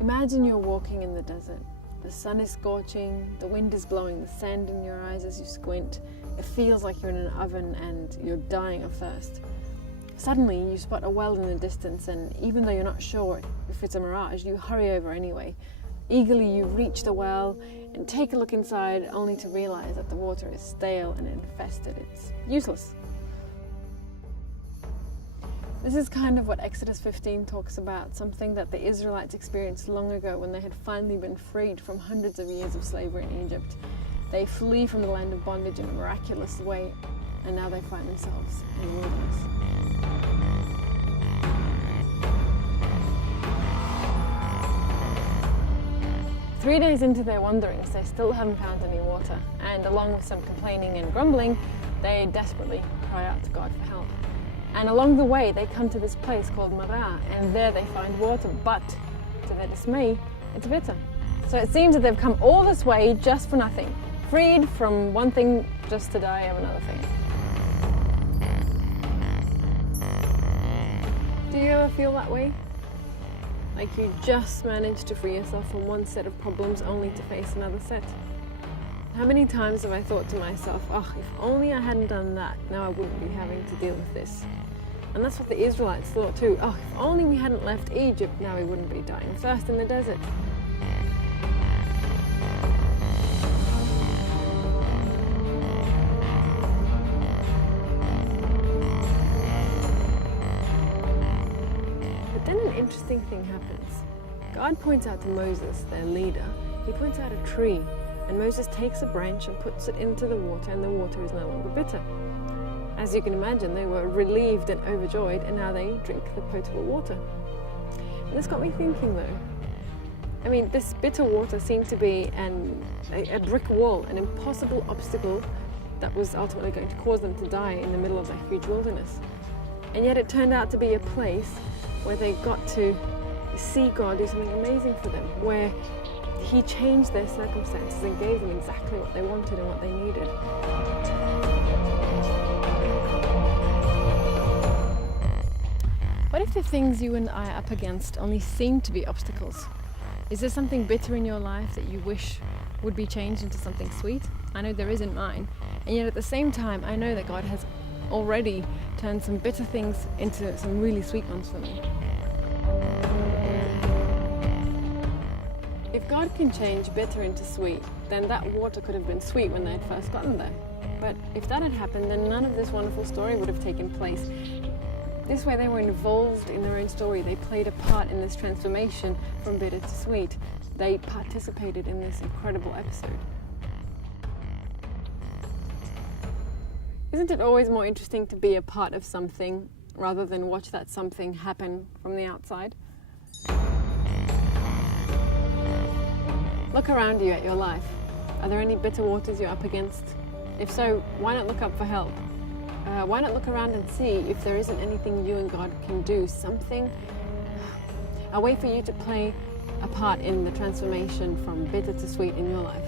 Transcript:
Imagine you're walking in the desert. The sun is scorching, the wind is blowing the sand in your eyes as you squint. It feels like you're in an oven and you're dying of thirst. Suddenly you spot a well in the distance, and even though you're not sure if it's a mirage, you hurry over anyway. Eagerly you reach the well and take a look inside, only to realize that the water is stale and infested. It's useless. This is kind of what Exodus 15 talks about, something that the Israelites experienced long ago when they had finally been freed from hundreds of years of slavery in Egypt. They flee from the land of bondage in a miraculous way, and now they find themselves in the wilderness. Three days into their wanderings, they still haven't found any water, and along with some complaining and grumbling, they desperately cry out to God for help. And along the way, they come to this place called Marah, and there they find water, but to their dismay, it's bitter. So it seems that they've come all this way just for nothing, freed from one thing just to die of another thing. Do you ever feel that way? Like you just managed to free yourself from one set of problems only to face another set? How many times have I thought to myself, oh, if only I hadn't done that, now I wouldn't be having to deal with this. And that's what the Israelites thought too. Oh, if only we hadn't left Egypt, now we wouldn't be dying of thirst in the desert. But then an interesting thing happens. God points out to Moses, their leader, he points out a tree. And Moses takes a branch and puts it into the water, and the water is no longer bitter. As you can imagine, they were relieved and overjoyed, and now they drink the potable water. And this got me thinking though. I mean, this bitter water seemed to be a brick wall, an impossible obstacle that was ultimately going to cause them to die in the middle of a huge wilderness. And yet it turned out to be a place where they got to see God do something amazing for them, where He changed their circumstances and gave them exactly what they wanted and what they needed. What if the things you and I are up against only seem to be obstacles? Is there something bitter in your life that you wish would be changed into something sweet? I know there is in mine, and yet at the same time I know that God has already turned some bitter things into some really sweet ones for me. If God can change bitter into sweet, then that water could have been sweet when they had first gotten there. But if that had happened, then none of this wonderful story would have taken place. This way they were involved in their own story. They played a part in this transformation from bitter to sweet. They participated in this incredible episode. Isn't it always more interesting to be a part of something rather than watch that something happen from the outside? Look around you at your life. Are there any bitter waters you're up against? If so, why not look up for help? Why not look around and see if there isn't anything you and God can do, something, a way for you to play a part in the transformation from bitter to sweet in your life?